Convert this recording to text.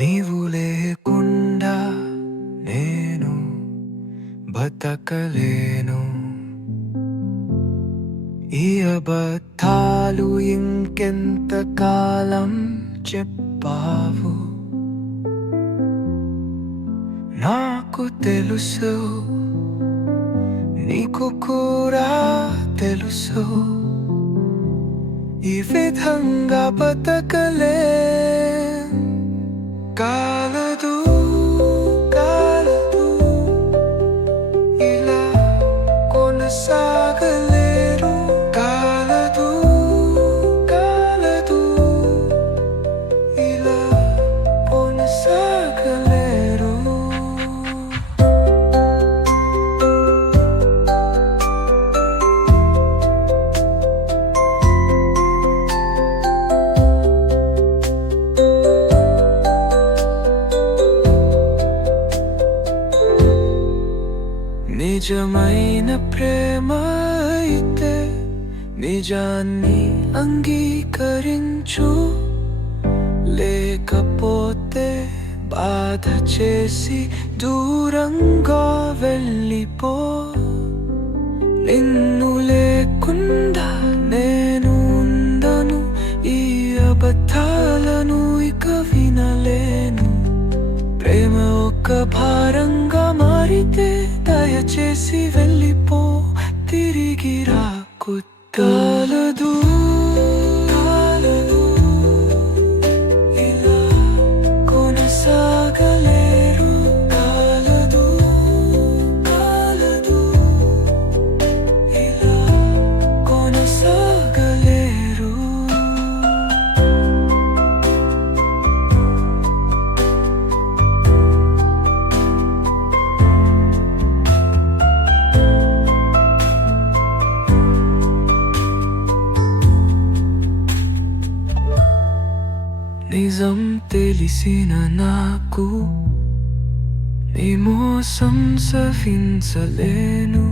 నీవు లేకుండా నేను బతకలేను. ఈ అబద్ధాలు ఇంకెంత కాలం చెప్పావు? నాకు తెలుసు నీకు కూడా తెలుసు. ఈ విధంగా బతకలే నిజమైన ప్రేమ అయితే నిజాన్ని అంగీకరించు. లేకపోతే బాధ చేసి దూరంగా వెళ్ళిపో. నిన్ను లేకుండా నేను ఉండను ఈ అబద్ధాలను ఇక వినలేను. ప్రేమ ఒక భారంగా దయచేసి వెళ్ళిపో తిరిగి రాకు కాలదు నిజం తెలిసిన నాకు నీ మోసం సహించలేను.